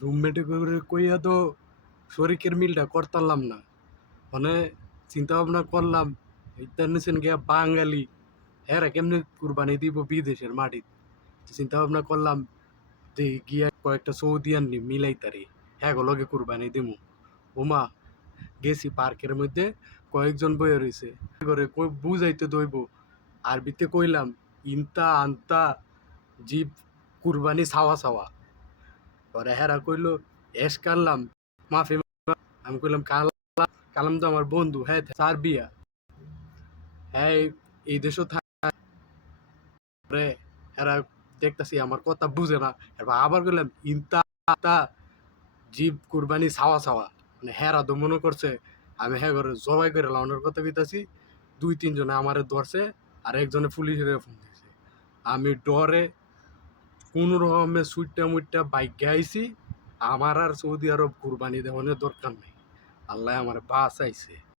রুমমেটে করে কইয়া তো শরিকের মিলটা করতারলাম না। মানে চিন্তা ভাবনা করলাম এইটার নিচেন গিয়া বাঙালি হ্যাঁ কেমনে কুরবানি দিব বিদেশের মাটিত। চিন্তা ভাবনা করলাম যে গিয়া কয়েকটা সৌদিয়ান মিলাইতারি হ্যাঁ গো লগে কুরবানি দিমু। ওমা গেছি পার্কের মধ্যে কয়েকজন বইয়া রয়েছে করে বুঝাইতে দইব আরবিতে কইলাম ইনতা আন্তা জীব কুরবানি ছাওয়া ছাওয়া। পরে হেরা কইলো এস কারলাম মাফি। আমি কইলাম কালাম তো আমার বন্ধু হ্যাঁ সার্বিয়া হ্যাঁ এই দেশও থাকে। হেরা দেখতাছি আমার কথা বুঝে না। এবার আবার কইলাম ইনতা জীব কুরবানি ছাওয়া ছাওয়া। মানে হেরা তো মনে করছে আমি হ্যাঁ করে জবাই করে লাউনের কথা কইতাছি। 2-3 জনে আমারে ধরছে আর একজনে পুলিশের ফোন দিছে। আমি ডরে কোন রকমে সুইটটা মুইটটা বাইকে আইছি। আমার আর সৌদি আরব কুরবানি দেওয়ানোর দরকার নেই। আল্লাহ আমার বাঁচাইছে।